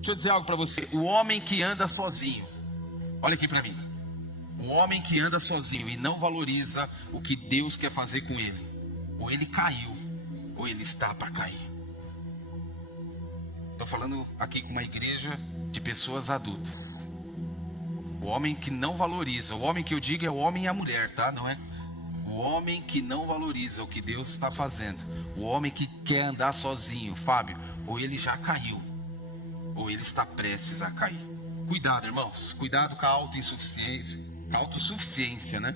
Deixa eu dizer algo para você. O homem que anda sozinho, olha aqui para mim. O homem que anda sozinho e não valoriza o que Deus quer fazer com ele, ou ele caiu, ou ele está para cair. Estou falando aqui com uma igreja de pessoas adultas. O homem que não valoriza, o homem que eu digo é o homem e a mulher, tá? Não é? O homem que não valoriza o que Deus está fazendo, o homem que quer andar sozinho, Fábio, ou ele já caiu, ou ele está prestes a cair. Cuidado, irmãos, cuidado com a autossuficiência, né?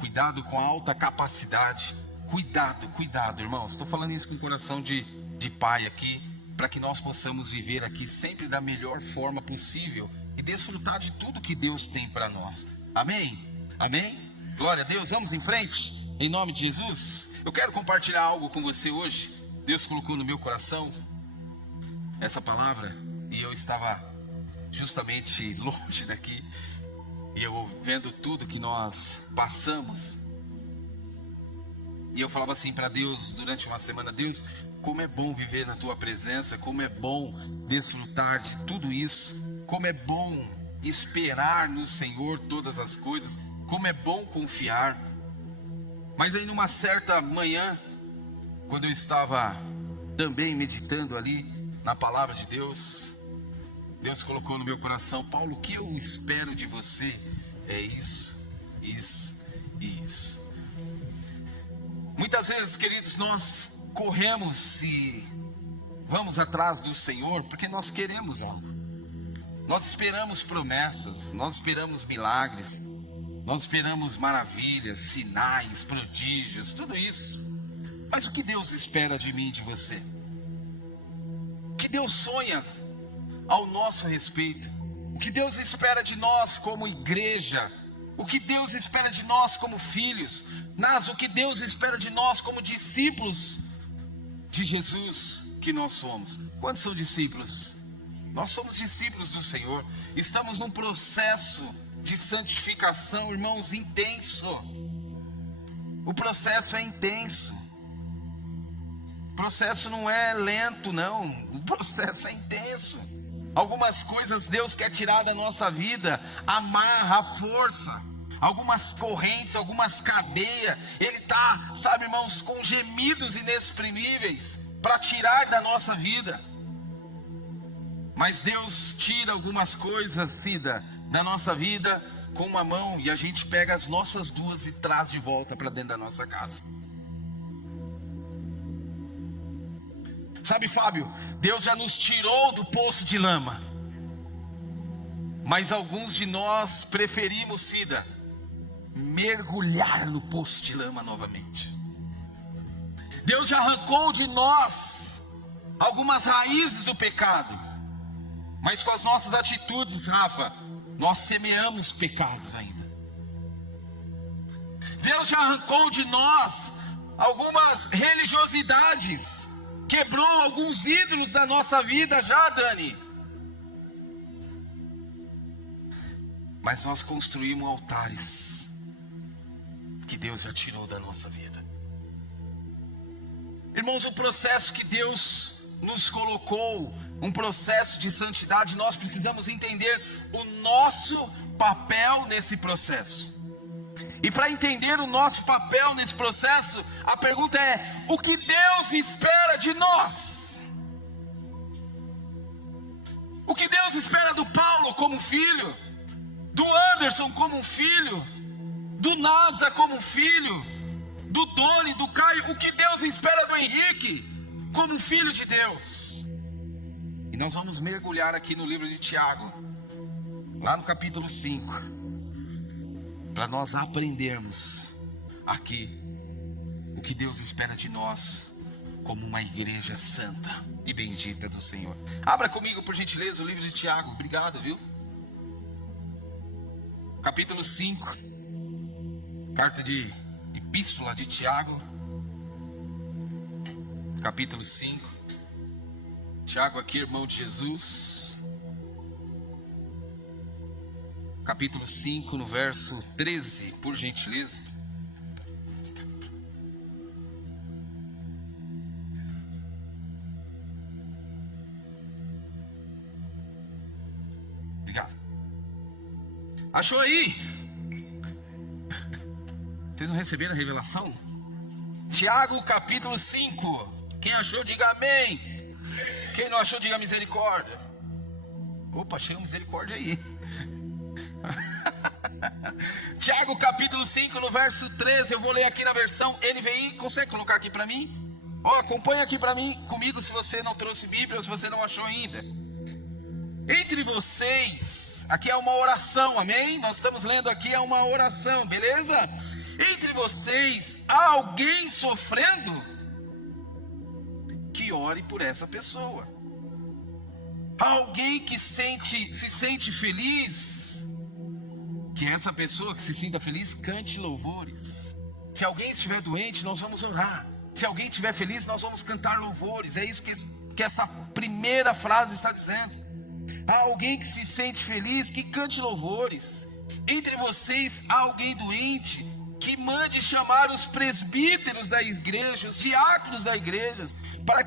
Cuidado com a alta capacidade. Cuidado, irmãos. Estou falando isso com o coração de pai aqui, para que nós possamos viver aqui sempre da melhor forma possível e desfrutar de tudo que Deus tem para nós. Amém? Amém? Glória a Deus. Vamos em frente, em nome de Jesus. Eu quero compartilhar algo com você hoje. Deus colocou no meu coração essa palavra e eu estava justamente longe daqui e eu vendo tudo que nós passamos. E eu falava assim para Deus durante uma semana: Deus, como é bom viver na tua presença, como é bom desfrutar de tudo isso, como é bom esperar no Senhor todas as coisas, como é bom confiar. Mas aí numa certa manhã, quando eu estava também meditando ali na palavra de Deus, Deus colocou no meu coração: Paulo, o que eu espero de você é isso, isso e isso. Muitas vezes, queridos, nós corremos e vamos atrás do Senhor porque nós queremos algo. Nós esperamos promessas, nós esperamos milagres, nós esperamos maravilhas, sinais, prodígios, tudo isso. Mas o que Deus espera de mim e de você? O que Deus sonha ao nosso respeito? O que Deus espera de nós como igreja? O que Deus espera de nós como filhos? O que Deus espera de nós como discípulos de Jesus que nós somos. Quantos são discípulos? Nós somos discípulos do Senhor. Estamos num processo de santificação, irmãos, intenso. O processo é intenso. O processo não é lento, não. O processo é intenso. Algumas coisas Deus quer tirar da nossa vida, amarra, a força. Algumas correntes, algumas cadeias, Ele está, sabe, irmãos, com gemidos inexprimíveis para tirar da nossa vida. Mas Deus tira algumas coisas, Cida, da nossa vida com uma mão, e a gente pega as nossas duas e traz de volta para dentro da nossa casa. Sabe, Fábio, Deus já nos tirou do poço de lama, mas alguns de nós preferimos, Cida, mergulhar no poço de lama novamente. Deus já arrancou de nós algumas raízes do pecado, mas com as nossas atitudes, Rafa, nós semeamos pecados ainda. Deus já arrancou de nós algumas religiosidades, quebrou alguns ídolos da nossa vida já, Dani. Mas nós construímos altares que Deus já tirou da nossa vida. Irmãos, o processo que Deus nos colocou, um processo de santidade, nós precisamos entender o nosso papel nesse processo. E para entender o nosso papel nesse processo, a pergunta é: o que Deus espera de nós? O que Deus espera do Paulo como filho, do Anderson como filho, do Nasa como filho, do Doni, do Caio? O que Deus espera do Henrique como filho de Deus? E nós vamos mergulhar aqui no livro de Tiago, lá no capítulo 5, para nós aprendermos aqui o que Deus espera de nós como uma igreja santa e bendita do Senhor. Abra comigo, por gentileza, o livro de Tiago. Obrigado, viu? Capítulo 5, carta de epístola de Tiago, capítulo 5. Tiago aqui, irmão de Jesus, capítulo 5, no verso 13, por gentileza. Achou aí? Vocês não receberam a revelação? Tiago capítulo 5. Quem achou, diga amém. Quem não achou, diga misericórdia. Opa, achei uma misericórdia aí. Tiago capítulo 5, no verso 13. Eu vou ler aqui na versão NVI. Consegue colocar aqui para mim? Acompanha aqui para mim, comigo, se você não trouxe Bíblia ou se você não achou ainda. Entre vocês, aqui é uma oração, amém? Nós estamos lendo aqui, é uma oração, beleza? Entre vocês, há alguém sofrendo? Que ore por essa pessoa. Há alguém que se sente feliz? Que essa pessoa que se sinta feliz cante louvores. Se alguém estiver doente, nós vamos orar. Se alguém estiver feliz, nós vamos cantar louvores. É isso que essa primeira frase está dizendo. Há alguém que se sente feliz, que cante louvores. Entre vocês há alguém doente, que mande chamar os presbíteros da igreja, os diáconos da igreja, para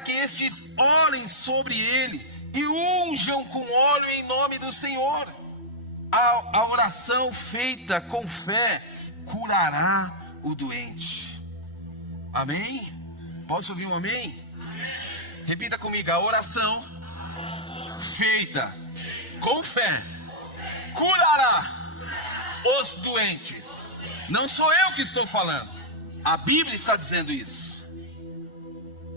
que estes orem sobre ele e unjam com óleo em nome do Senhor. A oração feita com fé curará o doente. Amém? Posso ouvir um amém? Repita comigo: a oração feita com fé curará os doentes. Não sou eu que estou falando, a Bíblia está dizendo isso.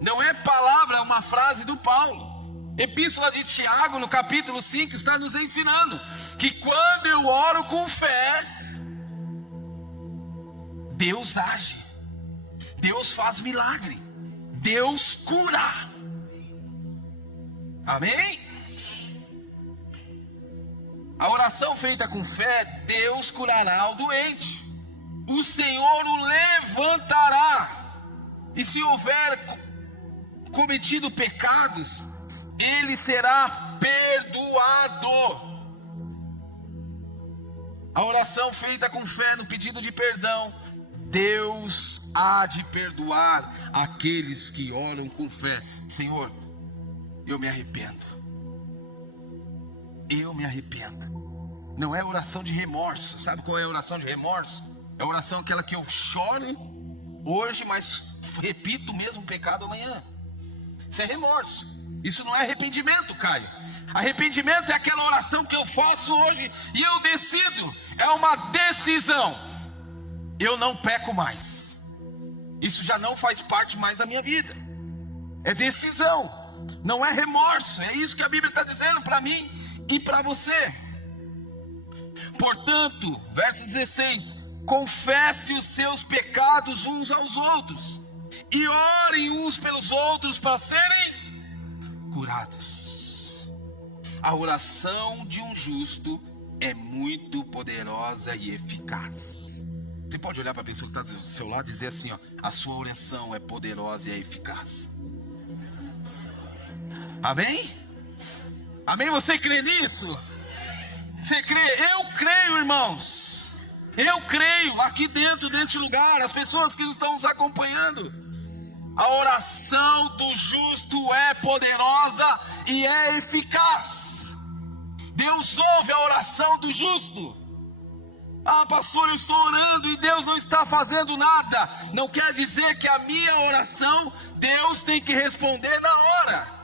Não é palavra, é uma frase do Paulo. Epístola de Tiago, no capítulo 5, está nos ensinando que quando eu oro com fé, Deus age, Deus faz milagre, Deus cura. Amém? A oração feita com fé, Deus curará o doente. O Senhor o levantará. E se houver cometido pecados, ele será perdoado. A oração feita com fé no pedido de perdão, Deus há de perdoar aqueles que oram com fé. Senhor, eu me arrependo. Eu me arrependo. Não é oração de remorso. Sabe qual é a oração de remorso? É a oração aquela que eu choro hoje, mas repito o mesmo pecado amanhã. Isso é remorso. Isso não é arrependimento, Caio. Arrependimento é aquela oração que eu faço hoje e eu decido. É uma decisão. Eu não peco mais. Isso já não faz parte mais da minha vida. É decisão. Não é remorso. É isso que a Bíblia está dizendo para mim e para você. Portanto, verso 16: confesse os seus pecados uns aos outros e orem uns pelos outros para serem curados. A oração de um justo é muito poderosa e eficaz. Você pode olhar para a pessoa que está do seu lado e dizer assim, a sua oração é poderosa e é eficaz. Amém? Amém? Você crê nisso? Você crê? Eu creio, irmãos. Eu creio aqui dentro desse lugar, as pessoas que estão nos acompanhando. A oração do justo é poderosa e é eficaz. Deus ouve a oração do justo. Ah, pastor, eu estou orando e Deus não está fazendo nada. Não quer dizer que a minha oração, Deus tem que responder na hora.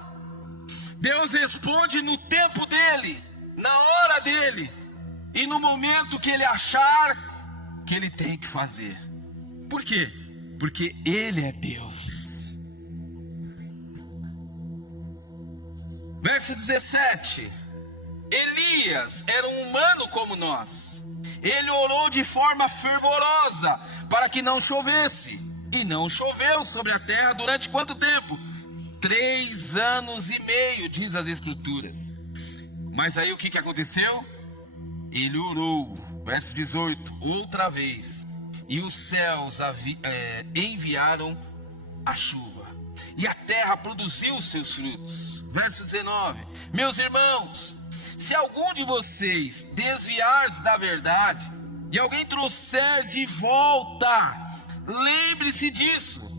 Deus responde no tempo dele, na hora dele e no momento que ele achar que ele tem que fazer. Por quê? Porque ele é Deus. Verso 17: Elias era um humano como nós. Ele orou de forma fervorosa para que não chovesse, e não choveu sobre a terra durante quanto tempo? 3 anos e meio, diz as Escrituras. Mas aí o que aconteceu? Ele orou, verso 18, outra vez, e os céus enviaram a chuva, e a terra produziu os seus frutos. Verso 19: meus irmãos, se algum de vocês desviar-se da verdade, e alguém trouxer de volta, lembre-se disso.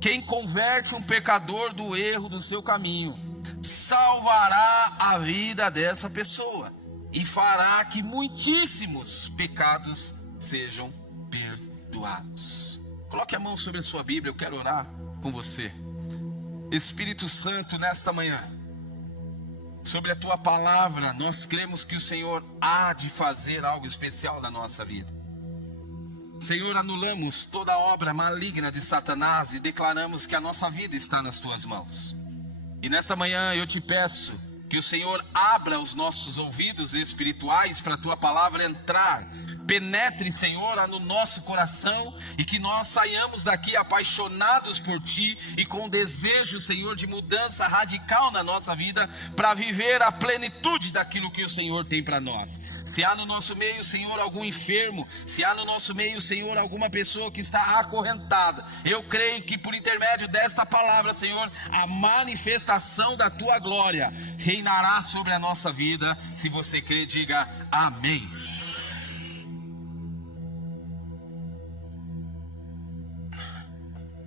Quem converte um pecador do erro do seu caminho, salvará a vida dessa pessoa. e fará que muitíssimos pecados sejam perdoados. Coloque a mão sobre a sua Bíblia, eu quero orar com você. Espírito Santo, nesta manhã, sobre a tua palavra, nós cremos que o Senhor há de fazer algo especial na nossa vida. Senhor, anulamos toda obra maligna de Satanás e declaramos que a nossa vida está nas tuas mãos. E nesta manhã eu te peço que o Senhor abra os nossos ouvidos espirituais para a tua palavra entrar. Penetre, Senhor, no nosso coração e que nós saiamos daqui apaixonados por ti e com desejo, Senhor, de mudança radical na nossa vida para viver a plenitude daquilo que o Senhor tem para nós. Se há no nosso meio, Senhor, algum enfermo, se há no nosso meio, Senhor, alguma pessoa que está acorrentada, eu creio que por intermédio desta palavra, Senhor, a manifestação da tua glória reinará sobre a nossa vida. Se você crê, diga amém.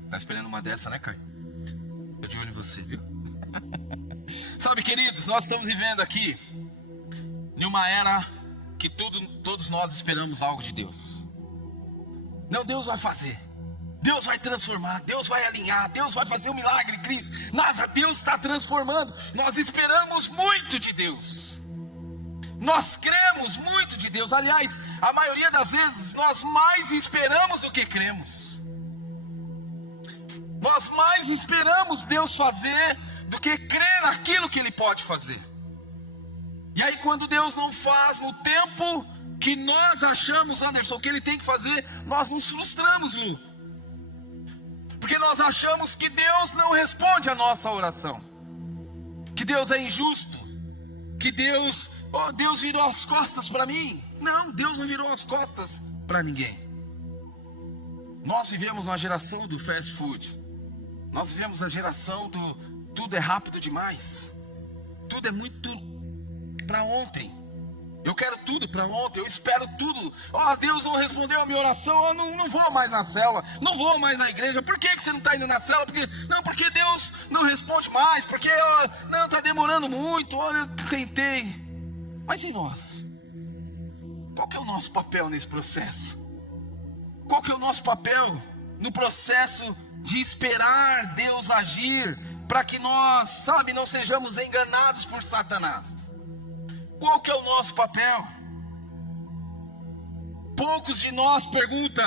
Tá esperando uma dessa, né, Caio? Tô de olho em você, viu? Sabe, queridos, nós estamos vivendo aqui em uma era que todos nós esperamos algo de Deus. Não, Deus vai fazer, Deus vai transformar, Deus vai alinhar, Deus vai fazer um milagre, Cris. Nossa, Deus está transformando. Nós esperamos muito de Deus. Nós cremos muito de Deus. Aliás, a maioria das vezes nós mais esperamos do que cremos. Nós mais esperamos Deus fazer do que crer naquilo que Ele pode fazer. E aí quando Deus não faz no tempo que nós achamos, Anderson, que Ele tem que fazer, nós nos frustramos, Lu. Porque nós achamos que Deus não responde a nossa oração. Que Deus é injusto. Que Deus virou as costas para mim. Não, Deus não virou as costas para ninguém. Nós vivemos uma geração do fast food. Nós vivemos a geração do tudo é rápido demais. Tudo é muito para ontem. Eu quero tudo para ontem, eu espero tudo. Deus não respondeu a minha oração, eu não vou mais na célula, não vou mais na igreja. Por que você não está indo na célula? Porque Deus não responde mais, porque não, está demorando muito, eu tentei. Mas e nós? Qual que é o nosso papel nesse processo? Qual que é o nosso papel no processo de esperar Deus agir, para que nós, não sejamos enganados por Satanás? Qual que é o nosso papel? Poucos de nós perguntam,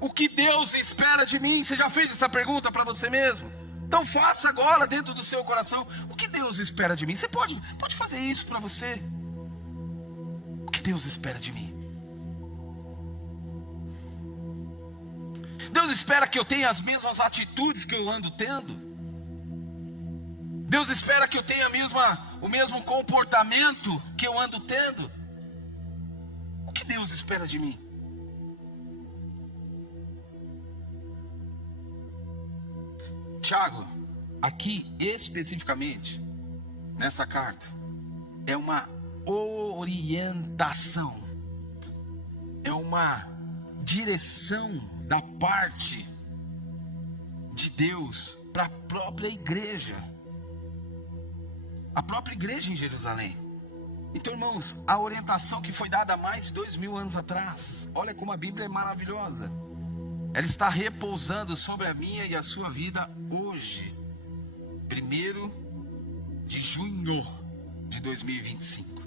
o que Deus espera de mim? Você já fez essa pergunta para você mesmo? Então faça agora dentro do seu coração, o que Deus espera de mim? Você pode fazer isso para você. O que Deus espera de mim? Deus espera que eu tenha as mesmas atitudes que eu ando tendo. Deus espera que eu tenha o mesmo comportamento que eu ando tendo. O que Deus espera de mim? Tiago, aqui especificamente, nessa carta, é uma orientação. É uma direção da parte de Deus para a própria igreja. A própria igreja em Jerusalém. Então, irmãos, a orientação que foi dada há mais de 2000 anos atrás, olha como a Bíblia é maravilhosa. Ela está repousando sobre a minha e a sua vida hoje, 1º de junho de 2025.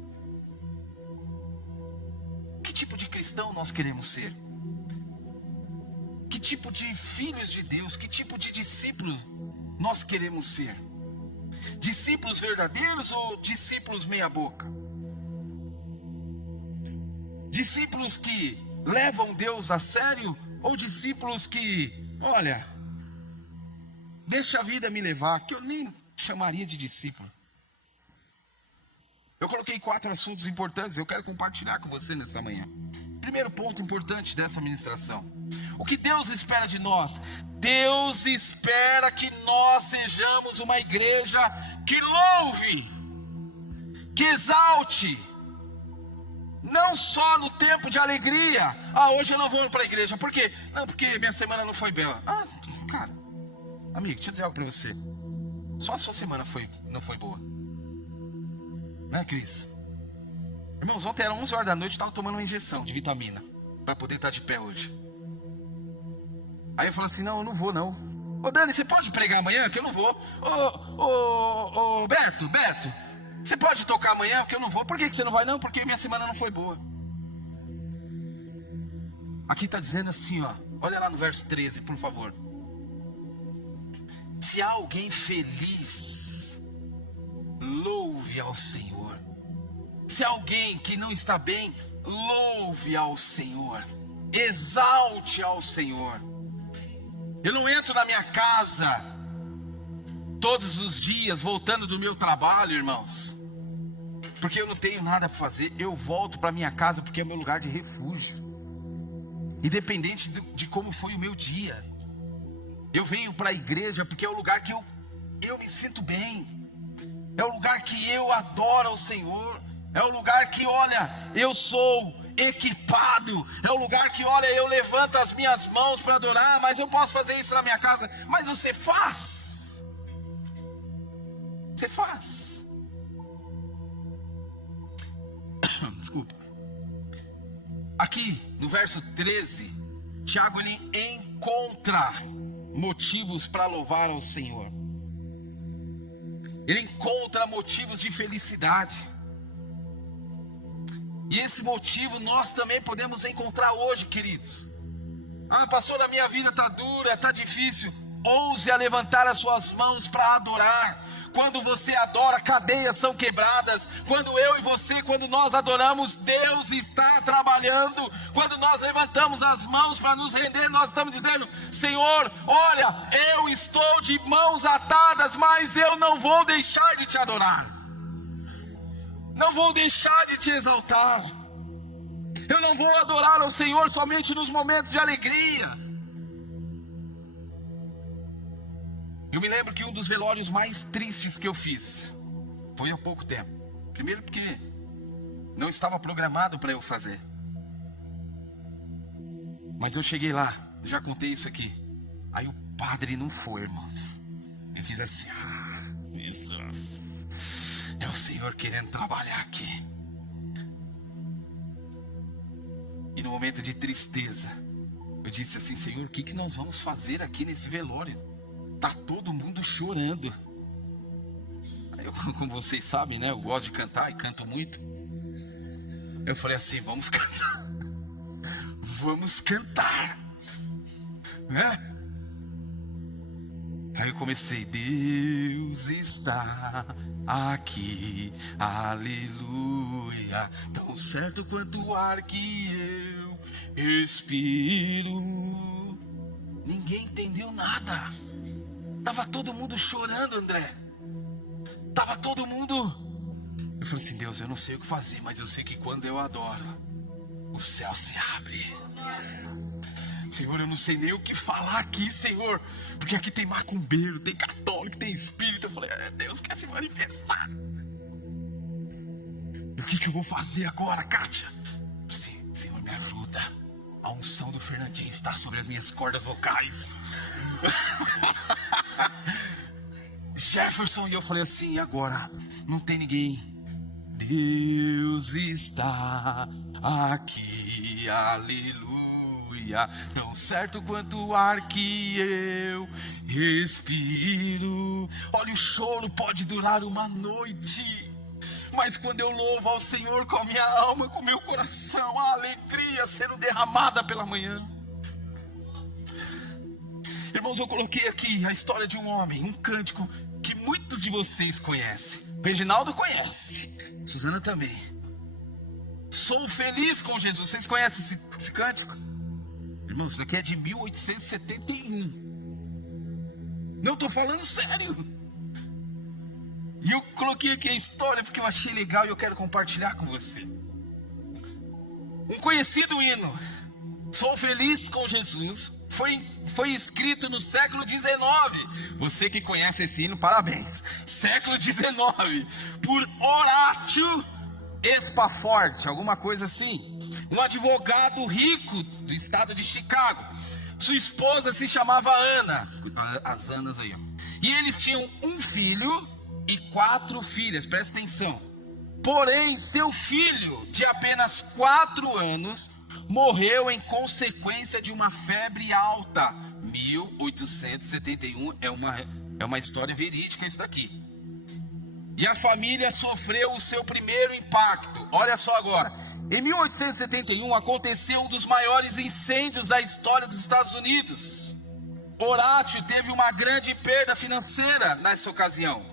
Que tipo de cristão nós queremos ser? Que tipo de filhos de Deus, que tipo de discípulo nós queremos ser? Discípulos verdadeiros ou discípulos meia boca? Discípulos que levam Deus a sério ou discípulos que, deixa a vida me levar, que eu nem chamaria de discípulo? Eu coloquei 4 assuntos importantes, eu quero compartilhar com você nessa manhã. Primeiro ponto importante dessa ministração: o que Deus espera de nós? Deus espera que nós sejamos uma igreja que louve, que exalte, não só no tempo de alegria. Hoje eu não vou para a igreja, por quê? Não, porque minha semana não foi bela. Cara, amigo, deixa eu dizer algo para você. Só a sua semana não foi boa, né, Cris? Irmãos, ontem era 11 horas da noite, eu estava tomando uma injeção de vitamina para poder estar de pé hoje. Aí eu falei assim, não, eu não vou não. Ô Dani, você pode pregar amanhã? Que eu não vou. Ô Beto, você pode tocar amanhã? Que eu não vou. Por que você não vai não? Porque minha semana não foi boa. Aqui está dizendo assim, ó. Olha lá no verso 13, por favor. Se há alguém feliz, louve ao Senhor. Se há alguém que não está bem, louve ao Senhor. Exalte ao Senhor. Eu não entro na minha casa todos os dias voltando do meu trabalho, irmãos, porque eu não tenho nada para fazer. Eu volto para minha casa porque é meu lugar de refúgio. Independente de como foi o meu dia, eu venho para a igreja porque é o lugar que eu me sinto bem. É o lugar que eu adoro ao Senhor. É o lugar que, olha, eu sou equipado. É o lugar que, olha, eu levanto as minhas mãos para adorar. Mas eu posso fazer isso na minha casa. Mas você faz. Você faz. Desculpa. Aqui no verso 13, Tiago, ele encontra motivos para louvar ao Senhor. Ele encontra motivos de felicidade. E esse motivo nós também podemos encontrar hoje, queridos. Ah, pastor, a minha vida está dura, está difícil. Ouse a levantar as suas mãos para adorar. Quando você adora, cadeias são quebradas. Quando eu e você, quando nós adoramos, Deus está trabalhando. Quando nós levantamos as mãos para nos render, nós estamos dizendo, Senhor, olha, eu estou de mãos atadas, mas eu não vou deixar de te adorar. Não vou deixar de te exaltar. Eu não vou adorar ao Senhor somente nos momentos de alegria. Eu me lembro que um dos velórios mais tristes que eu fiz foi há pouco tempo. Primeiro porque não estava programado para eu fazer. Mas eu cheguei lá, já contei isso aqui. Aí o padre não foi, irmãos. Eu fiz assim, Jesus, é o Senhor querendo trabalhar aqui. E no momento de tristeza, eu disse assim, Senhor, o que nós vamos fazer aqui nesse velório? Tá todo mundo chorando. Aí eu, como vocês sabem, né? Eu gosto de cantar e canto muito. Eu falei assim, vamos cantar. Vamos cantar. Né? Aí eu comecei, Deus está aqui, aleluia, tão certo quanto o ar que eu respiro. Ninguém entendeu nada. Tava todo mundo chorando, André. Tava todo mundo. Eu falei assim, Deus, eu não sei o que fazer, mas eu sei que quando eu adoro, o céu se abre. Senhor, eu não sei nem o que falar aqui, Senhor, porque aqui tem macumbeiro, tem católico, tem espírito. Eu falei, Deus quer se manifestar. E o que eu vou fazer agora, Kátia? Eu falei assim, Senhor, me ajuda. A unção do Fernandinho está sobre as minhas cordas vocais. Jefferson, e eu falei assim, e agora? Não tem ninguém. Deus está aqui, aleluia, tão certo quanto o ar que eu respiro. Olha, o choro pode durar uma noite, mas quando eu louvo ao Senhor com a minha alma, com o meu coração, a alegria sendo derramada pela manhã. Irmãos, eu coloquei aqui a história de um homem, um cântico que muitos de vocês conhecem. Reginaldo conhece, Suzana também. Sou feliz com Jesus. Vocês conhecem esse cântico? Irmãos, isso aqui é de 1871. Não estou falando sério. E eu coloquei aqui a história porque eu achei legal e eu quero compartilhar com você. Um conhecido hino, Sou feliz com Jesus, foi escrito no século XIX. Você que conhece esse hino, parabéns. Século XIX, por Horatio Spafford, alguma coisa assim. Um advogado rico do estado de Chicago. Sua esposa se chamava Ana. As Anas aí, ó. E eles tinham um filho e 4 filhas, presta atenção. Porém, seu filho, de apenas 4 anos, morreu em consequência de uma febre alta. 1871 é uma história verídica isso daqui. E a família sofreu o seu primeiro impacto. Olha só agora. Em 1871 aconteceu um dos maiores incêndios da história dos Estados Unidos. Horatio teve uma grande perda financeira nessa ocasião.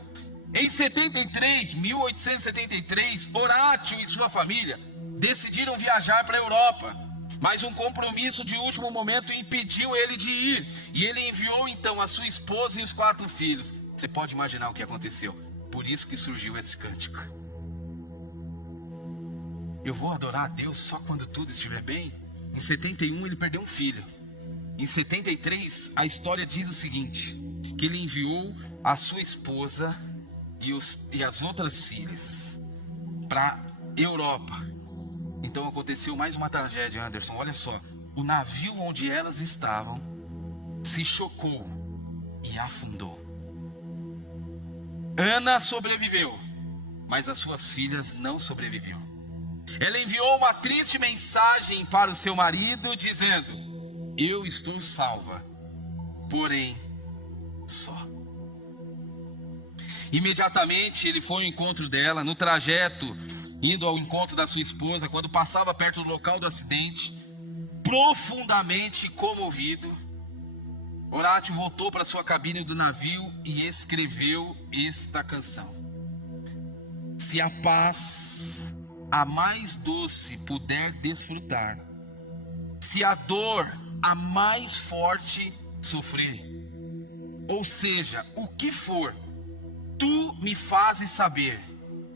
Em 1873, Horatio e sua família decidiram viajar para a Europa, mas um compromisso de último momento impediu ele de ir, e ele enviou então a sua esposa e os 4 filhos. Você pode imaginar o que aconteceu? Por isso que surgiu esse cântico. Eu vou adorar a Deus só quando tudo estiver bem? Em 71 ele perdeu um filho. Em 73 a história diz o seguinte, que ele enviou a sua esposa e as outras filhas para Europa. Então aconteceu mais uma tragédia, Anderson. Olha só, o navio onde elas estavam se chocou e afundou. Ana sobreviveu, mas as suas filhas não sobreviveram. Ela enviou uma triste mensagem para o seu marido dizendo: eu estou salva, porém só. Imediatamente ele foi ao encontro dela. No trajeto, indo ao encontro da sua esposa, quando passava perto do local do acidente, profundamente comovido, Horatio voltou para sua cabine do navio e escreveu esta canção: se a paz, a mais doce, puder desfrutar, se a dor, a mais forte, sofrer, ou seja, o que for, tu me fazes saber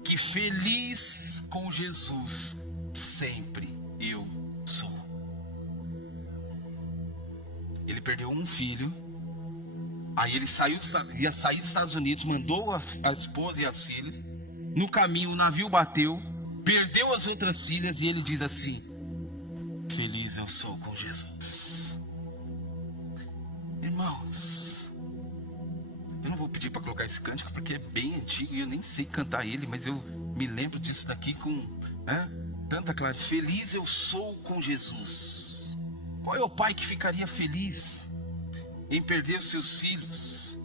que feliz com Jesus sempre eu sou. Ele perdeu um filho, aí ele ia sair dos Estados Unidos, mandou a esposa e as filhas. No caminho o navio bateu, perdeu as outras filhas e ele diz assim: feliz eu sou com Jesus. Irmãos, eu não vou pedir para colocar esse cântico porque é bem antigo e eu nem sei cantar ele, mas eu me lembro disso daqui com tanta clareza. Feliz eu sou com Jesus. Qual é o pai que ficaria feliz em perder os seus filhos?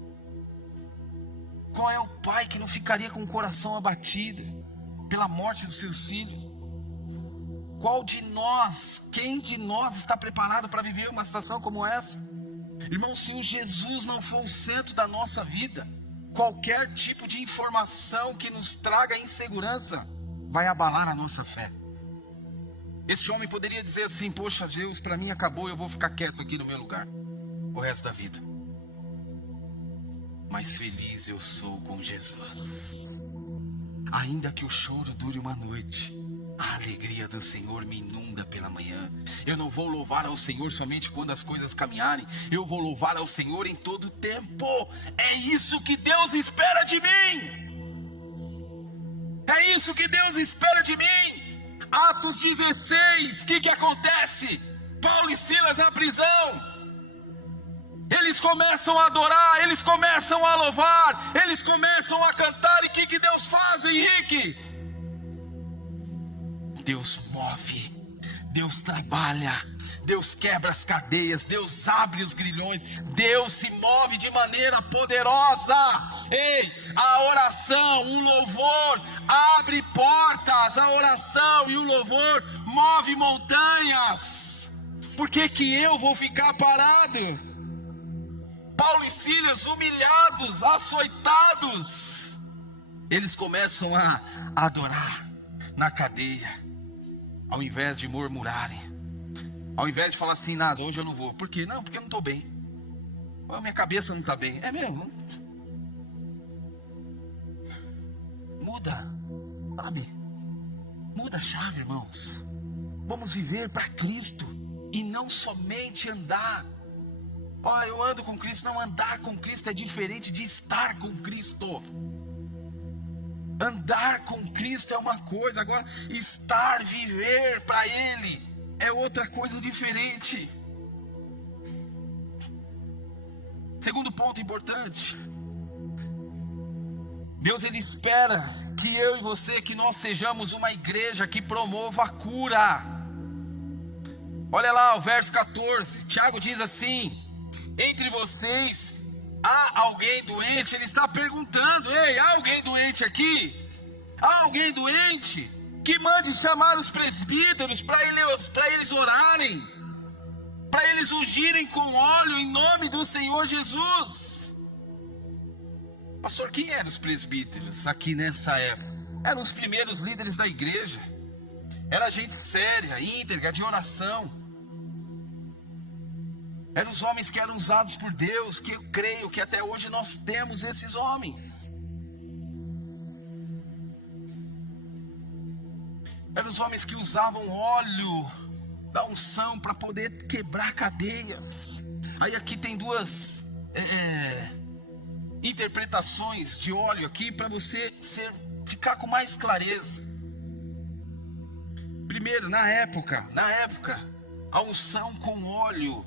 Qual é o pai que não ficaria com o coração abatido pela morte dos seus filhos? Quem de nós está preparado para viver uma situação como essa? Irmão, se o Jesus não for o centro da nossa vida, qualquer tipo de informação que nos traga insegurança vai abalar a nossa fé. Este homem poderia dizer assim: poxa, Deus, para mim acabou, eu vou ficar quieto aqui no meu lugar o resto da vida. Mas feliz eu sou com Jesus. Ainda que o choro dure uma noite, a alegria do Senhor me inunda pela manhã. Eu não vou louvar ao Senhor somente quando as coisas caminharem, eu vou louvar ao Senhor em todo o tempo. É isso que Deus espera de mim. É isso que Deus espera de mim. Atos 16, o que acontece? Paulo e Silas na prisão. Eles começam a adorar, eles começam a louvar, eles começam a cantar. E o que Deus faz, Henrique? Deus move, Deus trabalha, Deus quebra as cadeias, Deus abre os grilhões, Deus se move de maneira poderosa. Ei, a oração, o louvor abre portas, a oração e o louvor move montanhas. Por que eu vou ficar parado? Paulo e Silas, humilhados, açoitados, eles começam a adorar na cadeia. Ao invés de murmurarem, ao invés de falar assim: nada, hoje eu não vou. Por quê? Não, porque eu não estou bem. A minha cabeça não está bem. É mesmo? Muda, sabe? Muda a chave, irmãos. Vamos viver para Cristo e não somente andar. Eu ando com Cristo. Não, andar com Cristo é diferente de estar com Cristo. Andar com Cristo é uma coisa, agora estar, viver para Ele é outra coisa diferente. Segundo ponto importante: Deus, Ele espera que eu e você, que nós sejamos uma igreja que promova a cura. Olha lá o verso 14, Tiago diz assim: entre vocês há alguém doente? Ele está perguntando: ei, há alguém doente aqui? Há alguém doente? Que mande chamar os presbíteros para eles orarem, para eles ungirem com óleo em nome do Senhor Jesus. Pastor, quem eram os presbíteros aqui nessa época? Eram os primeiros líderes da igreja. Era gente séria, íntegra, de oração. Eram os homens que eram usados por Deus, que eu creio que até hoje nós temos esses homens. Eram os homens que usavam óleo da unção para poder quebrar cadeias. Aí aqui tem duas interpretações de óleo aqui para você ficar com mais clareza. Primeiro, na época, a unção com óleo,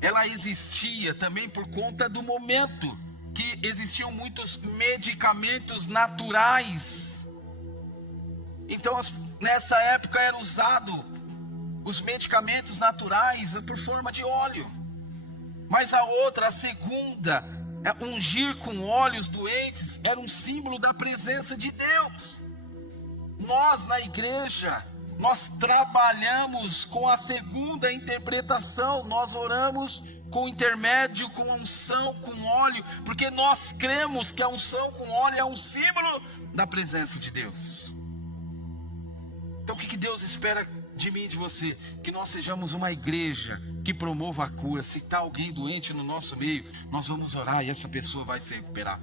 ela existia também por conta do momento que existiam muitos medicamentos naturais. Então, nessa época era usado os medicamentos naturais por forma de óleo. Mas a outra, a segunda, ungir com óleos doentes, era um símbolo da presença de Deus. Nós na igreja, nós trabalhamos com a segunda interpretação. Nós oramos com intermédio, com unção, com óleo, porque nós cremos que a unção com óleo é um símbolo da presença de Deus. Então o que Deus espera de mim e de você? Que nós sejamos uma igreja que promova a cura. Se está alguém doente no nosso meio, nós vamos orar e essa pessoa vai se recuperar.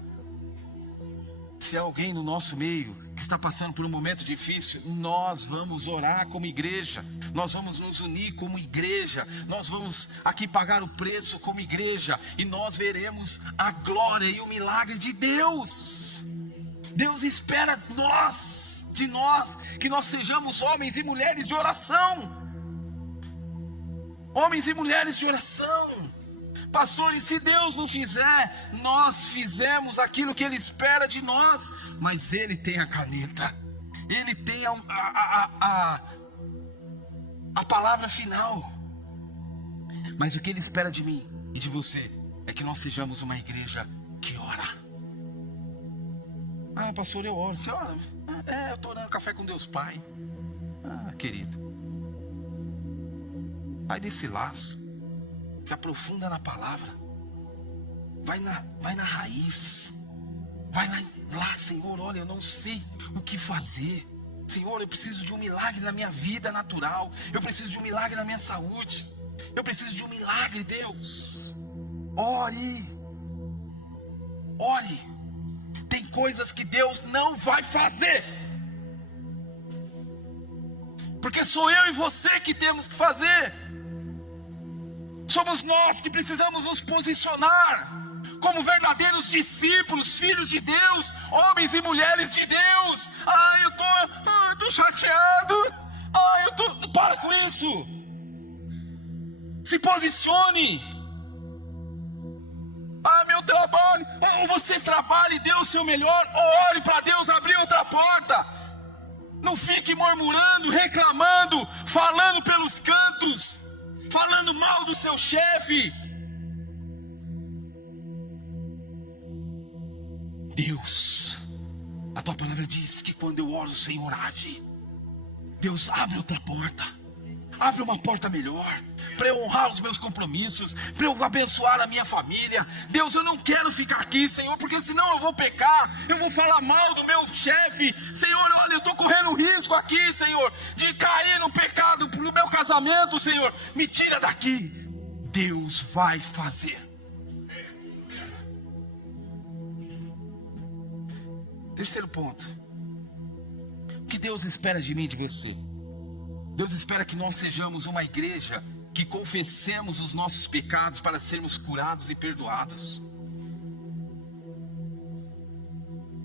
Se há alguém no nosso meio que está passando por um momento difícil, nós vamos orar como igreja. Nós vamos nos unir como igreja. Nós vamos aqui pagar o preço como igreja. E nós veremos a glória e o milagre de Deus. Deus espera de nós, que nós sejamos homens e mulheres de oração. Homens e mulheres de oração. Pastor, e se Deus não fizer? Nós fizemos aquilo que Ele espera de nós. Mas Ele tem a caneta. Ele tem a palavra final. Mas o que Ele espera de mim e de você é que nós sejamos uma igreja que ora. Ah, pastor, eu oro. Você ora? Eu estou orando café com Deus Pai. Ah, querido, vai desse laço. Se aprofunda na palavra. Vai na raiz. Vai lá, Senhor, olha, eu não sei o que fazer. Senhor, eu preciso de um milagre na minha vida natural. Eu preciso de um milagre na minha saúde. Eu preciso de um milagre, Deus. Ore. Tem coisas que Deus não vai fazer, porque sou eu e você que temos que fazer. Somos nós que precisamos nos posicionar como verdadeiros discípulos, filhos de Deus, homens e mulheres de Deus. Eu tô chateado. Para com isso. Se posicione. Meu trabalho. Ou você trabalhe e dê o seu melhor, ou ore para Deus abrir outra porta. Não fique murmurando, reclamando, falando pelos cantos, falando mal do seu chefe. Deus, a tua palavra diz que quando eu oro, o Senhor age. Deus, abre outra porta. Abre uma porta melhor, para eu honrar os meus compromissos, para eu abençoar a minha família. Deus, eu não quero ficar aqui, Senhor, porque senão eu vou pecar, eu vou falar mal do meu chefe. Senhor, olha, eu estou correndo risco aqui, Senhor, de cair no pecado no meu casamento, Senhor. Me tira daqui. Deus vai fazer. Terceiro ponto. O que Deus espera de mim e de você? Deus espera que nós sejamos uma igreja que confessemos os nossos pecados para sermos curados e perdoados.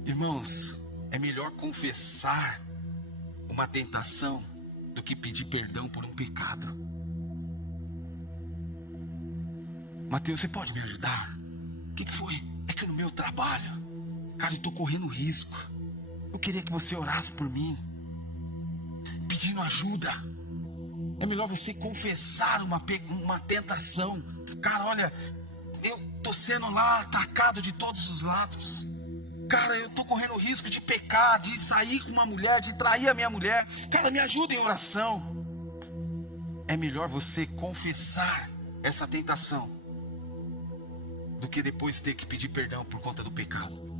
Irmãos, é melhor confessar uma tentação do que pedir perdão por um pecado. Mateus, você pode me ajudar? O que foi? É que no meu trabalho, cara, eu estou correndo risco. Eu queria que você orasse por mim, pedindo ajuda. É melhor você confessar uma tentação. Cara, olha, eu tô sendo lá atacado de todos os lados. Cara, eu tô correndo o risco de pecar, de sair com uma mulher, de trair a minha mulher. Cara, me ajuda em oração. É melhor você confessar essa tentação do que depois ter que pedir perdão por conta do pecado.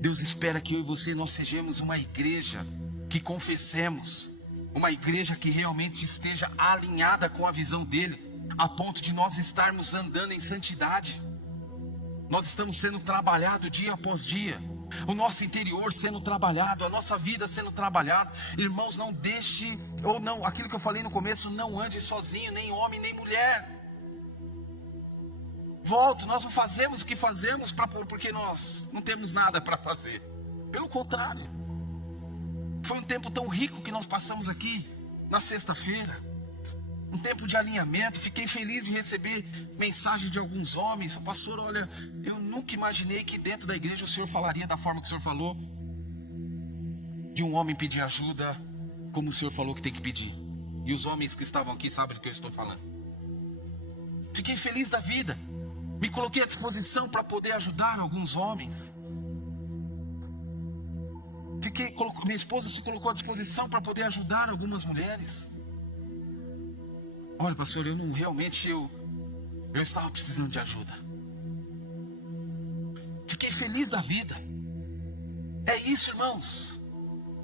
Deus espera que eu e você nós sejamos uma igreja que confessemos, uma igreja que realmente esteja alinhada com a visão dele, a ponto de nós estarmos andando em santidade. Nós estamos sendo trabalhados dia após dia, o nosso interior sendo trabalhado, a nossa vida sendo trabalhada. Irmãos, não deixe, ou não, aquilo que eu falei no começo, não ande sozinho, nem homem, nem mulher. Volto, nós não fazemos o que fazemos porque nós não temos nada para fazer. Pelo contrário, foi um tempo tão rico que nós passamos aqui na sexta-feira. Um tempo de alinhamento. Fiquei feliz em receber mensagem de alguns homens. Pastor, olha, eu nunca imaginei que dentro da igreja o senhor falaria da forma que o senhor falou. De um homem pedir ajuda como o senhor falou que tem que pedir. E os homens que estavam aqui sabem do que eu estou falando. Fiquei feliz da vida. Me coloquei à disposição para poder ajudar alguns homens. Minha esposa se colocou à disposição para poder ajudar algumas mulheres. Olha, pastor, eu estava precisando de ajuda. Fiquei feliz da vida. É isso, irmãos.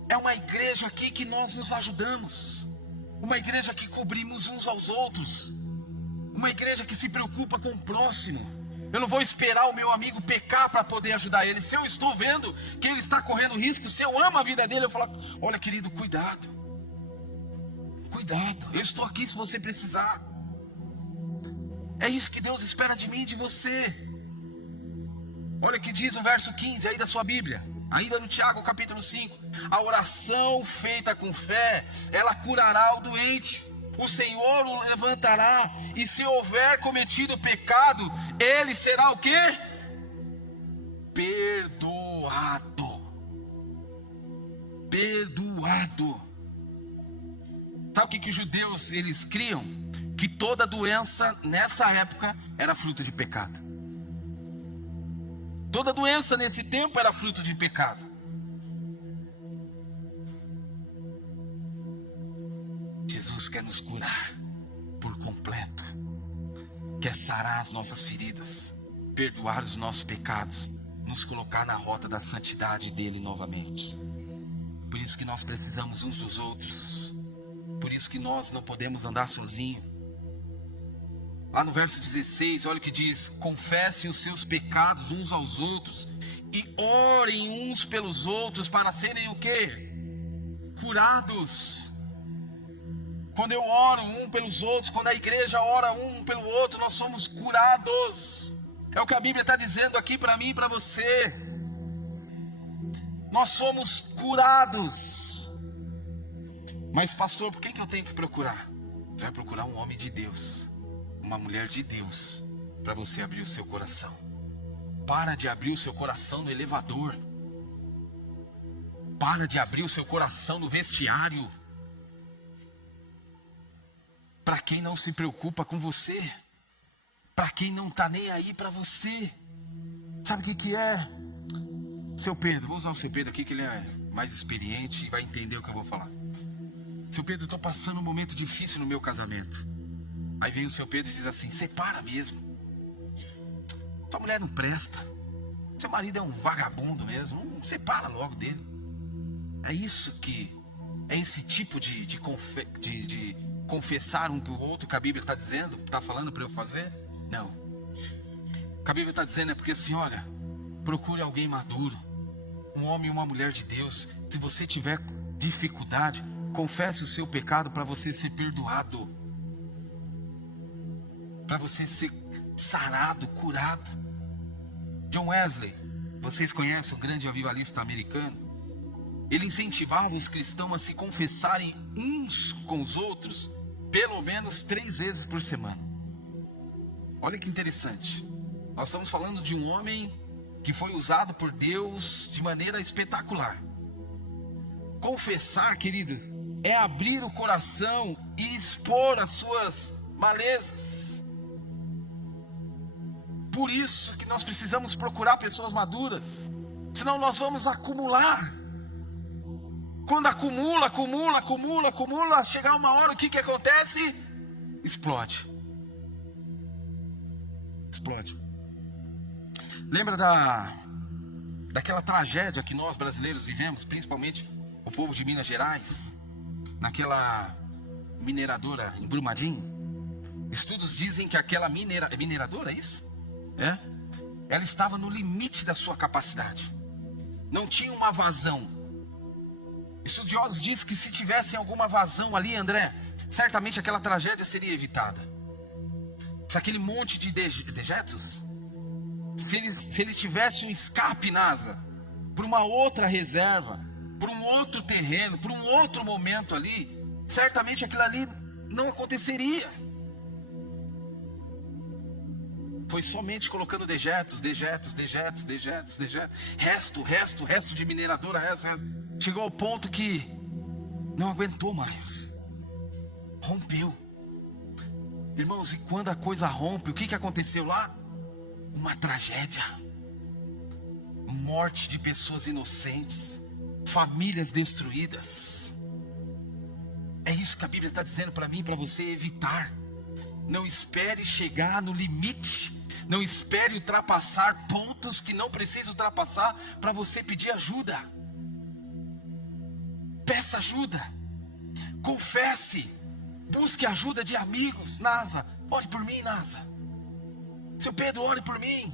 É uma igreja aqui que nós nos ajudamos. Uma igreja que cobrimos uns aos outros. Uma igreja que se preocupa com o próximo. Eu não vou esperar o meu amigo pecar para poder ajudar ele. Se eu estou vendo que ele está correndo risco, se eu amo a vida dele, eu falo, olha, querido, cuidado. Cuidado, eu estou aqui se você precisar. É isso que Deus espera de mim e de você. Olha o que diz o verso 15 aí da sua Bíblia. Ainda no Tiago capítulo 5. A oração feita com fé, ela curará o doente. O Senhor o levantará, e se houver cometido pecado, ele será o quê? Perdoado. Perdoado. Sabe o que os judeus eles criam? Que toda doença nessa época era fruto de pecado. Toda doença nesse tempo era fruto de pecado. Jesus quer nos curar por completo, quer sarar as nossas feridas, perdoar os nossos pecados, nos colocar na rota da santidade dele novamente. Por isso que nós precisamos uns dos outros, por isso que nós não podemos andar sozinhos. Lá no verso 16, olha o que diz: confessem os seus pecados uns aos outros e orem uns pelos outros para serem o quê? Curados. Quando eu oro um pelos outros, quando a igreja ora um pelo outro, nós somos curados. É o que a Bíblia está dizendo aqui para mim e para você. Nós somos curados. Mas pastor, por quem que eu tenho que procurar? Você vai procurar um homem de Deus, uma mulher de Deus, para você abrir o seu coração. Para de abrir o seu coração no elevador. Para de abrir o seu coração no vestiário. Para quem não se preocupa com você, para quem não está nem aí para você. Sabe o que é? Seu Pedro, vou usar o seu Pedro aqui que ele é mais experiente e vai entender o que eu vou falar. Seu Pedro, estou passando um momento difícil no meu casamento. Aí vem o seu Pedro e diz assim: separa mesmo. Sua mulher não presta. Seu marido é um vagabundo mesmo. Não separa logo dele. É isso que... É esse tipo de confessar um para o outro que a Bíblia está dizendo, está falando para eu fazer? Não. O que a Bíblia está dizendo é porque assim, olha, procure alguém maduro, um homem e uma mulher de Deus. Se você tiver dificuldade, confesse o seu pecado para você ser perdoado, para você ser sarado, curado. John Wesley, vocês conhecem o grande avivalista americano? Ele incentivava os cristãos a se confessarem uns com os outros pelo menos 3 vezes por semana. Olha que interessante. Nós estamos falando de um homem que foi usado por Deus de maneira espetacular. Confessar, querido, é abrir o coração e expor as suas malezas. Por isso que nós precisamos procurar pessoas maduras, senão nós vamos acumular. Quando acumula, chegar uma hora, o que acontece? Explode. Lembra daquela tragédia que nós brasileiros vivemos, principalmente o povo de Minas Gerais, naquela mineradora em Brumadinho? Estudos dizem que aquela mineradora, é isso? Ela estava no limite da sua capacidade. Não tinha uma vazão. Estudiosos dizem que se tivesse alguma vazão ali, André, certamente aquela tragédia seria evitada. Se aquele monte de dejetos, se ele tivesse um escape, NASA, para uma outra reserva, para um outro terreno, para um outro momento ali, certamente aquilo ali não aconteceria. Foi somente colocando dejetos, resto de mineradora, resto. Chegou ao ponto que não aguentou mais. Rompeu. Irmãos, e quando a coisa rompe, o que aconteceu lá? Uma tragédia. Morte de pessoas inocentes. Famílias destruídas. É isso que a Bíblia está dizendo para mim e para você evitar. Não espere chegar no limite. Não espere ultrapassar pontos que não precisa ultrapassar para você pedir ajuda. Peça ajuda. Confesse. Busque ajuda de amigos. NASA, ore por mim, NASA. Seu Pedro, ore por mim.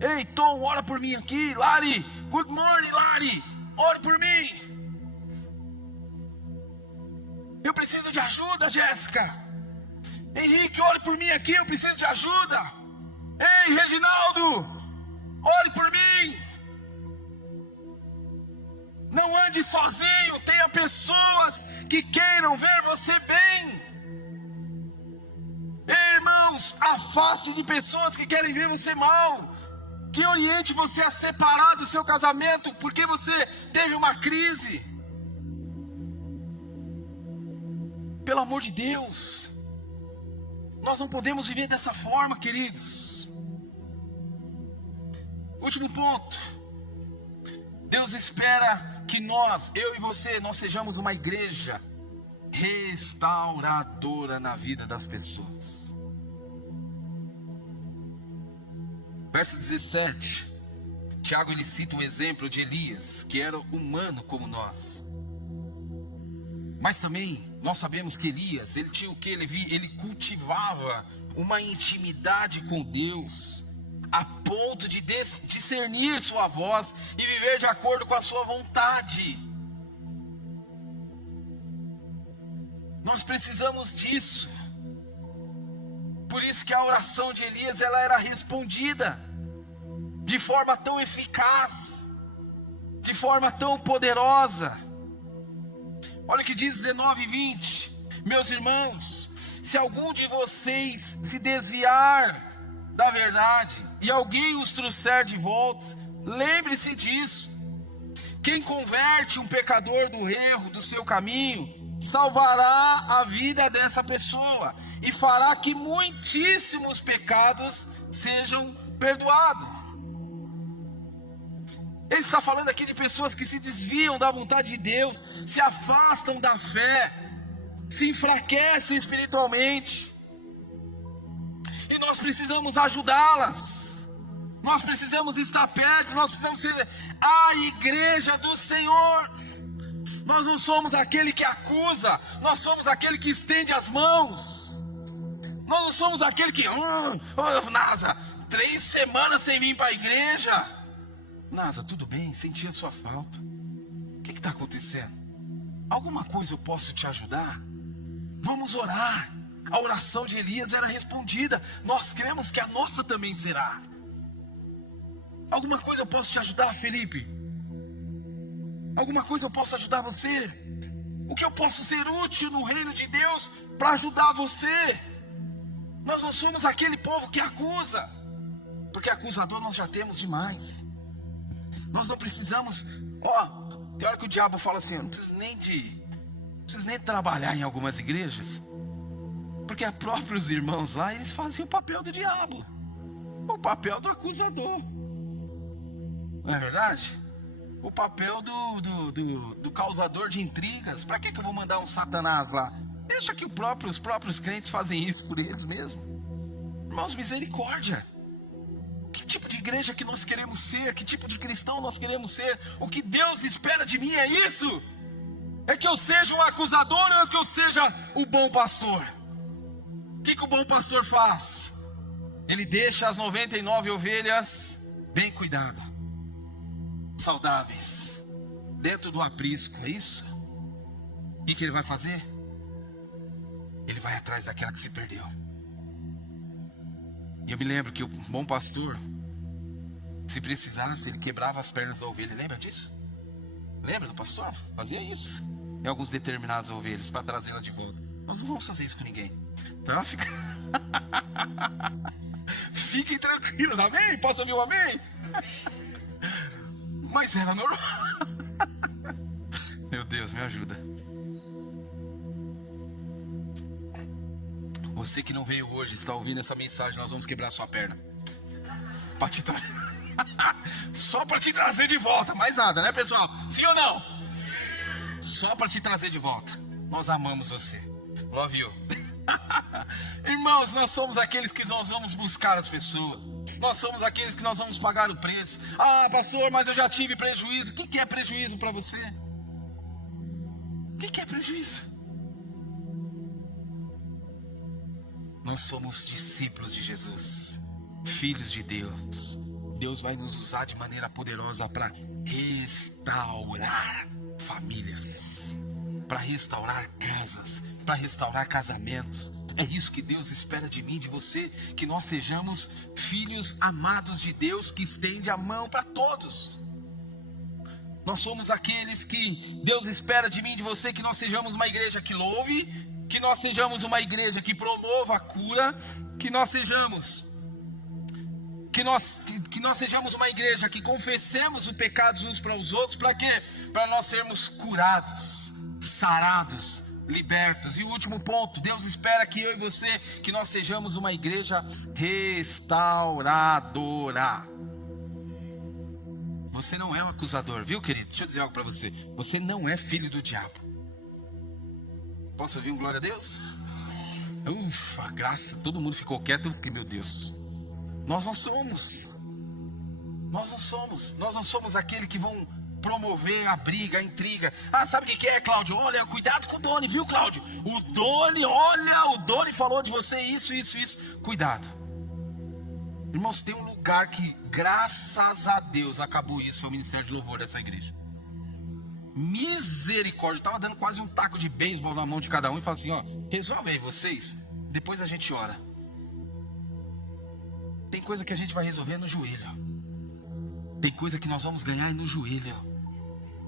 Ei, Tom, ora por mim aqui. Lari, good morning, Lari. Ore por mim. Eu preciso de ajuda, Jéssica. Henrique, ore por mim aqui, eu preciso de ajuda. Ei, Reginaldo, ore por mim. Não ande sozinho, tenha pessoas que queiram ver você bem. Ei, irmãos, afaste de pessoas que querem ver você mal, que oriente você a separar do seu casamento porque você teve uma crise. Pelo amor de Deus, nós não podemos viver dessa forma, queridos. Último ponto. Deus espera que nós, eu e você, nós sejamos uma igreja restauradora na vida das pessoas. Verso 17. Tiago, ele cita o exemplo de Elias, que era humano como nós. Mas também nós sabemos que Elias, ele tinha o que? Ele cultivava uma intimidade com Deus, a ponto de discernir sua voz e viver de acordo com a sua vontade. Nós precisamos disso. Por isso que a oração de Elias, ela era respondida de forma tão eficaz, de forma tão poderosa. Olha o que diz 19 e 20. Meus irmãos, se algum de vocês se desviar da verdade e alguém os trouxer de volta, lembre-se disso. Quem converte um pecador do erro, do seu caminho, salvará a vida dessa pessoa e fará que muitíssimos pecados sejam perdoados. Ele está falando aqui de pessoas que se desviam da vontade de Deus, se afastam da fé, se enfraquecem espiritualmente. E nós precisamos ajudá-las. Nós precisamos estar perto, nós precisamos ser a igreja do Senhor. Nós não somos aquele que acusa, nós somos aquele que estende as mãos. Nós não somos aquele que, NASA, 3 semanas sem vir para a igreja. NASA, tudo bem, senti a sua falta. O que está acontecendo? Alguma coisa eu posso te ajudar? Vamos orar. A oração de Elias era respondida. Nós cremos que a nossa também será. Alguma coisa eu posso te ajudar, Felipe? Alguma coisa eu posso ajudar você? O que eu posso ser útil no reino de Deus para ajudar você? Nós não somos aquele povo que acusa. Porque acusador nós já temos demais. Nós não precisamos, tem hora que o diabo fala assim, eu não preciso nem trabalhar em algumas igrejas, porque os próprios irmãos lá, eles fazem o papel do diabo, o papel do acusador, não é verdade? O papel do causador de intrigas. Para que eu vou mandar um Satanás lá? Deixa que os próprios crentes fazem isso por eles mesmos. Irmãos, misericórdia. Que tipo de igreja que nós queremos ser? Que tipo de cristão nós queremos ser? O que Deus espera de mim é isso. É que eu seja um acusador ou é que eu seja o bom pastor? O que o bom pastor faz? Ele deixa as 99 ovelhas bem cuidadas, saudáveis, dentro do aprisco, é isso? O que ele vai fazer? Ele vai atrás daquela que se perdeu. E eu me lembro que o bom pastor, se precisasse, ele quebrava as pernas da ovelha. Lembra disso? Lembra do pastor? Fazia isso em alguns determinados ovelhas para trazê-la de volta. Nós não vamos fazer isso com ninguém, tá? Fiquem tranquilos, amém? Posso ouvir um amém? Mas era normal. Meu Deus, me ajuda. Você que não veio hoje, está ouvindo essa mensagem, nós vamos quebrar sua perna. Só para te trazer de volta, mais nada, né, pessoal? Sim ou não? Só para te trazer de volta. Nós amamos você. Love you. Irmãos, nós somos aqueles que nós vamos buscar as pessoas. Nós somos aqueles que nós vamos pagar o preço. Ah, pastor, mas eu já tive prejuízo. O que é prejuízo para você? O que é prejuízo? Nós somos discípulos de Jesus, filhos de Deus. Deus vai nos usar de maneira poderosa para restaurar famílias, para restaurar casas, para restaurar casamentos. É isso que Deus espera de mim e de você, que nós sejamos filhos amados de Deus, que estende a mão para todos. Nós somos aqueles que Deus espera de mim e de você, que nós sejamos uma igreja que louve, que nós sejamos uma igreja que promova a cura, que nós sejamos uma igreja que confessemos os pecados uns para os outros. Para quê? Para nós sermos curados, sarados, libertos. E o último ponto, Deus espera que eu e você, que nós sejamos uma igreja restauradora. Você não é um acusador, viu, querido? Deixa eu dizer algo para você. Você não é filho do diabo. Posso ouvir um glória a Deus? Ufa, graça, todo mundo ficou quieto, porque meu Deus, nós não somos aquele que vão promover a briga, a intriga. Ah, sabe o que é, Cláudio? Olha, cuidado com o Doni, viu, Cláudio? O Doni falou de você isso. Cuidado. Irmãos, tem um lugar que, graças a Deus, acabou isso, é o ministério de louvor dessa igreja. Misericórdia, eu estava dando quase um taco de beisebol na mão de cada um e falei assim, resolve aí vocês, depois a gente ora. Tem coisa que a gente vai resolver no joelho. Tem coisa que nós vamos ganhar no joelho.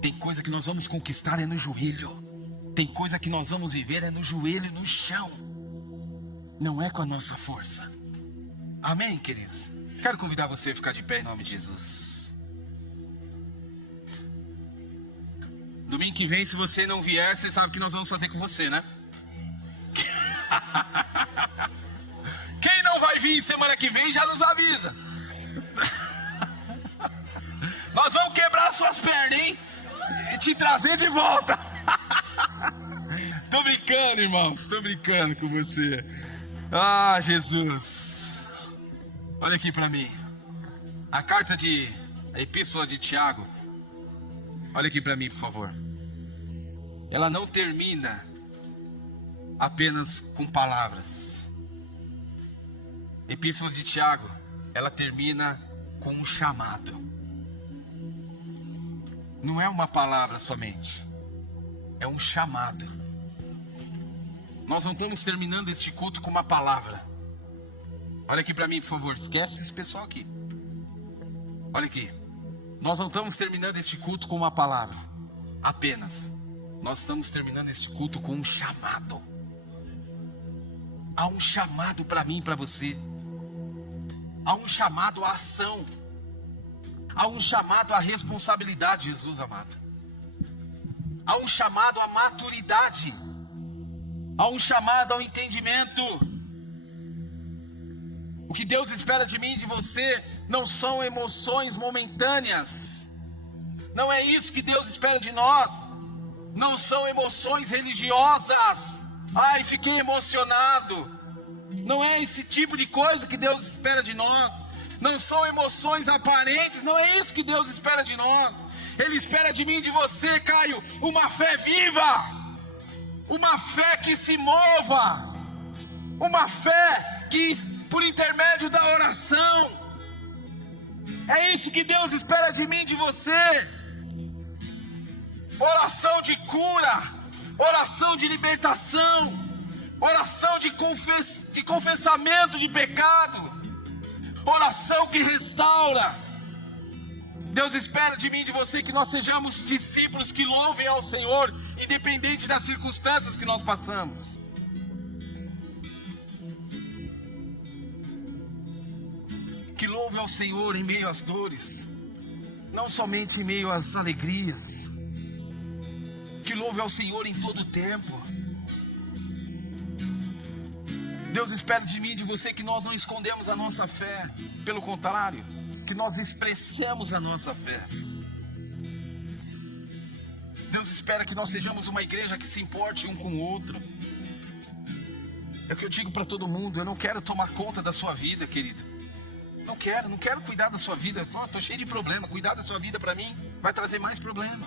Tem coisa que nós vamos conquistar no joelho. Tem coisa que nós vamos viver no joelho e no chão. Não é com a nossa força. Amém, queridos? Quero convidar você a ficar de pé em nome de Jesus. Domingo que vem, se você não vier, você sabe o que nós vamos fazer com você, né? Quem não vai vir semana que vem já nos avisa. Nós vamos quebrar suas pernas, hein? E te trazer de volta. Tô brincando, irmãos. Tô brincando com você. Ah, Jesus. Olha aqui para mim. A epístola de Tiago. Olha aqui para mim, por favor. Ela não termina apenas com palavras. Epístola de Tiago, ela termina com um chamado. Não é uma palavra somente, é um chamado. Nós não estamos terminando este culto com uma palavra. Olha aqui para mim, por favor. Esquece esse pessoal aqui. Olha aqui. Nós não estamos terminando este culto com uma palavra apenas. Nós estamos terminando este culto com um chamado. Há um chamado para mim e para você. Há um chamado à ação. Há um chamado à responsabilidade, Jesus amado. Há um chamado à maturidade. Há um chamado ao entendimento. O que Deus espera de mim e de você não são emoções momentâneas. Não é isso que Deus espera de nós. Não são emoções religiosas. Ai, fiquei emocionado. Não é esse tipo de coisa que Deus espera de nós. Não são emoções aparentes. Não é isso que Deus espera de nós. Ele espera de mim e de você, Caio, uma fé viva. Uma fé que se mova. Uma fé que, por intermédio da oração. É isso que Deus espera de mim e de você. Oração de cura. Oração de libertação. Oração de confessamento de pecado. Oração que restaura. Deus espera de mim e de você que nós sejamos discípulos que louvem ao Senhor, independente das circunstâncias que nós passamos. Que louve ao Senhor em meio às dores, não somente em meio às alegrias. Que louve ao Senhor em todo o tempo. Deus espera de mim e de você que nós não escondemos a nossa fé. Pelo contrário, que nós expressemos a nossa fé. Deus espera que nós sejamos uma igreja que se importe um com o outro. É o que eu digo para todo mundo. Eu não quero tomar conta da sua vida, querido. Não quero cuidar da sua vida. Estou cheio de problema. Cuidar da sua vida para mim vai trazer mais problema.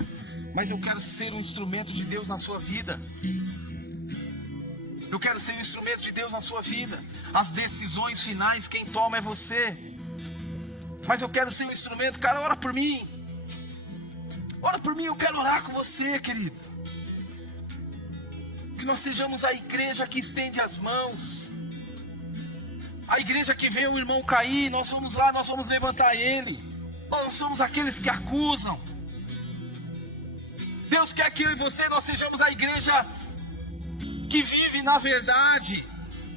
Mas eu quero ser um instrumento de Deus na sua vida. Eu quero ser um instrumento de Deus na sua vida. As decisões finais quem toma é você. Mas eu quero ser um instrumento. Cara, ora por mim. Ora por mim, eu quero orar com você, querido. Que nós sejamos a igreja que estende as mãos. A igreja que vê um irmão cair, nós vamos lá, nós vamos levantar ele. Nós não somos aqueles que acusam. Deus quer que eu e você, nós sejamos a igreja que vive na verdade.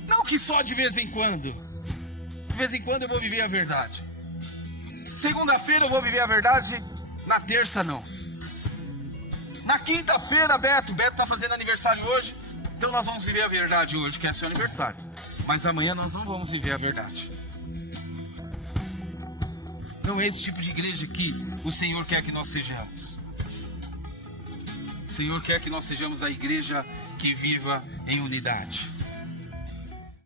Não que só de vez em quando. De vez em quando eu vou viver a verdade. Segunda-feira eu vou viver a verdade. Na terça não. Na quinta-feira, Beto está fazendo aniversário hoje. Então nós vamos viver a verdade hoje, que é seu aniversário. Mas amanhã nós não vamos viver a verdade. Não é esse tipo de igreja que o Senhor quer que nós sejamos. O Senhor quer que nós sejamos a igreja que viva em unidade.